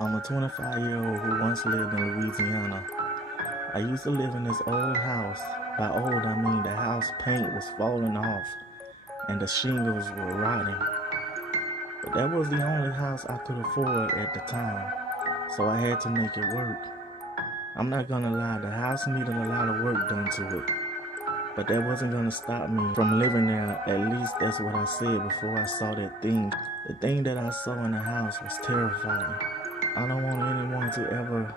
I'm a 25-year-old who once lived in Louisiana. I used to live in this old house. By old, I mean the house paint was falling off and the shingles were rotting. But that was the only house I could afford at the time, so I had to make it work. I'm not gonna lie, the house needed a lot of work done to it, but that wasn't gonna stop me from living there. At least that's what I said before I saw that thing. The thing that I saw in the house was terrifying. I don't want anyone to ever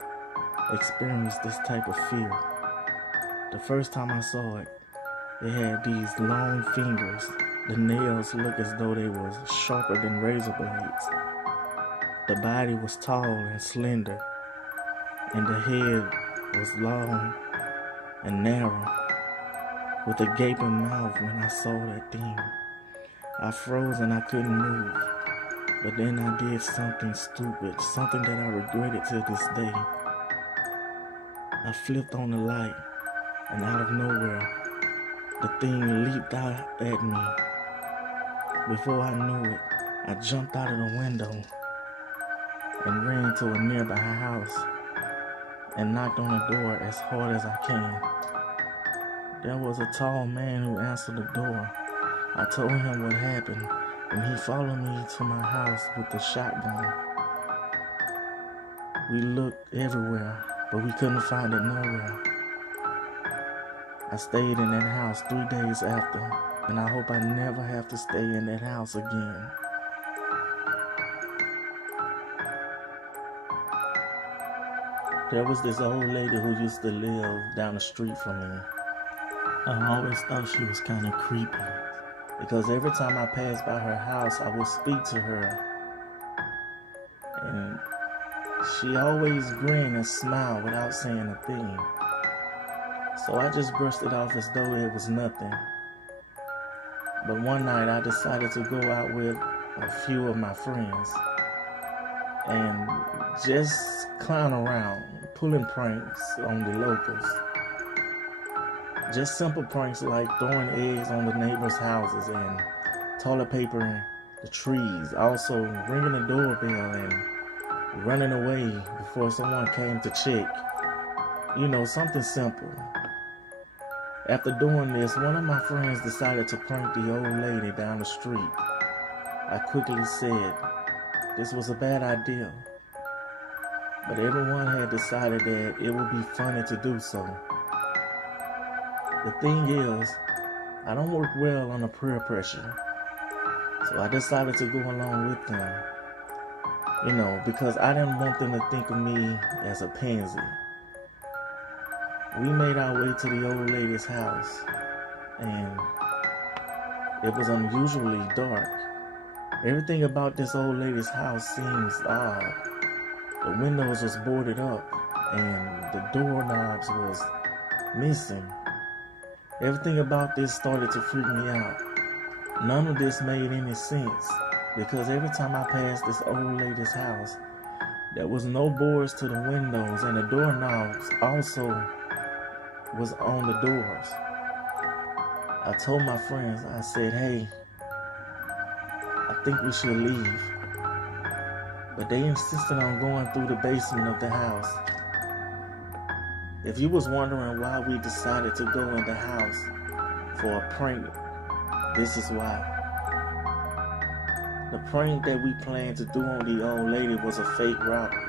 experience this type of fear. The first time I saw it, it had these long fingers. The nails looked as though they was sharper than razor blades. The body was tall and slender, and the head was long and narrow, with a gaping mouth. When I saw that thing, I froze and I couldn't move. But then I did something stupid, something that I regretted to this day. I flipped on the light, and out of nowhere, the thing leaped out at me. Before I knew it, I jumped out of the window and ran to a nearby house and knocked on the door as hard as I can. There was a tall man who answered the door. I told him what happened, and he followed me to my house with the shotgun. We looked everywhere, but we couldn't find it nowhere. I stayed in that house 3 days after, and I hope I never have to stay in that house again. There was this old lady who used to live down the street from me. I always thought she was kind of creepy, because every time I passed by her house, I would speak to her, and she always grinned and smiled without saying a thing. So I just brushed it off as though it was nothing. But one night I decided to go out with a few of my friends and just clown around, pulling pranks on the locals. Just simple pranks like throwing eggs on the neighbors' houses and toilet papering the trees. Also ringing the doorbell and running away before someone came to check. You know, something simple. After doing this, one of my friends decided to prank the old lady down the street. I quickly said this was a bad idea, but everyone had decided that it would be funny to do so. The thing is, I don't work well under peer pressure, so I decided to go along with them, because I didn't want them to think of me as a pansy. We made our way to the old lady's house, and it was unusually dark. Everything about this old lady's house seems odd. The windows was boarded up, and the doorknobs was missing. Everything about this started to freak me out. None of this made any sense, because every time I passed this old lady's house, there was no boards to the windows, and the doorknobs also was on the doors. I told my friends, I said, hey, I think we should leave. But they insisted on going through the basement of the house. If you was wondering why we decided to go in the house for a prank, this is why. The prank that we planned to do on the old lady was a fake robbery.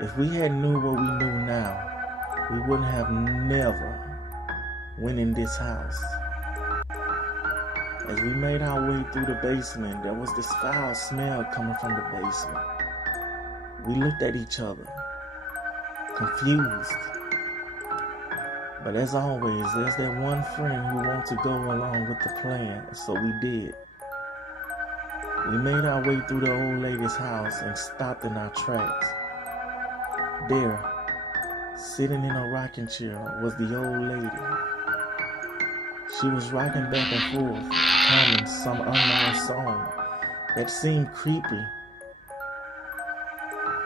If we had knew what we knew now, we wouldn't have never went in this house. As we made our way through the basement, there was this foul smell coming from the basement. We looked at each other, confused. But as always, there's that one friend who wants to go along with the plan, so we did. We made our way through the old lady's house and stopped in our tracks. There, sitting in a rocking chair, was the old lady. She was rocking back and forth, humming some unknown song that seemed creepy.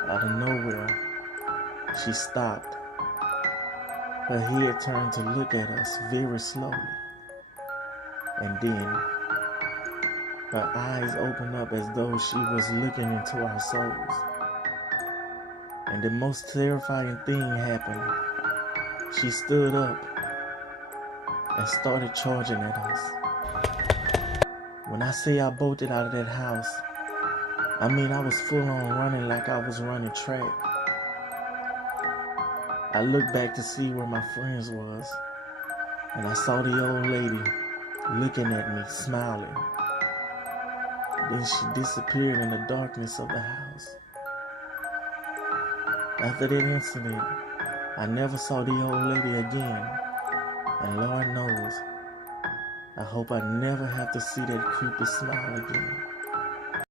Out of nowhere, she stopped. Her head turned to look at us very slowly. And then, her eyes opened up as though she was looking into our souls. And the most terrifying thing happened. She stood up and started charging at us. When I say I bolted out of that house, I mean I was full on running like I was running track. I looked back to see where my friends was, and I saw the old lady looking at me, smiling. Then she disappeared in the darkness of the house. After that incident, I never saw the old lady again. And Lord knows, I hope I never have to see that creepy smile again.